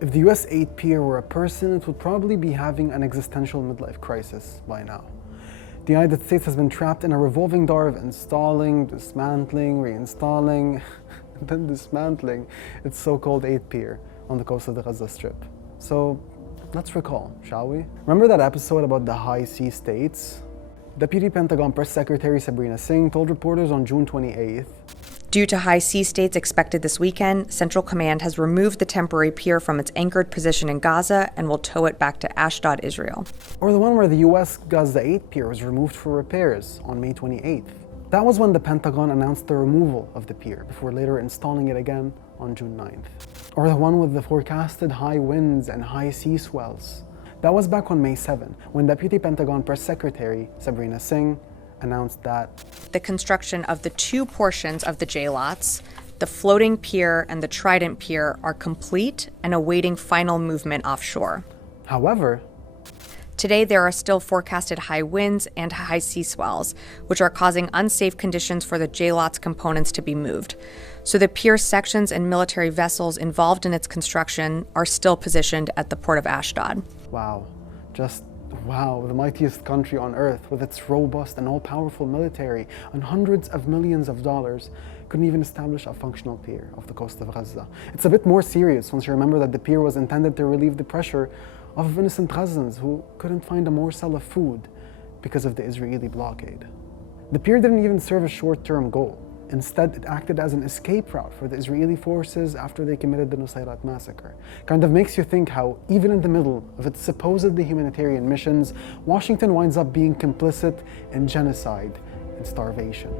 If the US 8 Pier were a person, it would probably be having an existential midlife crisis by now. The United States has been trapped in a revolving door of installing, dismantling, reinstalling, and then dismantling its so-called 8 Pier on the coast of the Gaza Strip. So let's recall, shall we? Remember that episode about the high sea states? Deputy Pentagon Press Secretary Sabrina Singh told reporters on June 28th, "Due to high sea states expected this weekend, Central Command has removed the temporary pier from its anchored position in Gaza and will tow it back to Ashdod, Israel." Or the one where the US Gaza 8 Pier was removed for repairs on May 28th. That was when the Pentagon announced the removal of the pier before later installing it again on June 9th. Or the one with the forecasted high winds and high sea swells. That was back on May 7, when Deputy Pentagon Press Secretary Sabrina Singh announced that the construction of the two portions of the J-lots, the floating pier and the Trident pier, are complete and awaiting final movement offshore. However, today there are still forecasted high winds and high sea swells, which are causing unsafe conditions for the J-lots components to be moved. So the pier sections and military vessels involved in its construction are still positioned at the port of Ashdod. wow, just wow, the mightiest country on earth with its robust and all-powerful military and hundreds of millions of dollars couldn't even establish a functional pier off the coast of Gaza. It's a bit more serious once you remember that the pier was intended to relieve the pressure of innocent Gazans who couldn't find a morsel of food because of the Israeli blockade. The pier didn't even serve a short-term goal. Instead, it acted as an escape route for the Israeli forces after they committed the Nuseirat massacre. Kind of makes you think how, even in the middle of its supposedly humanitarian missions, Washington winds up being complicit in genocide and starvation.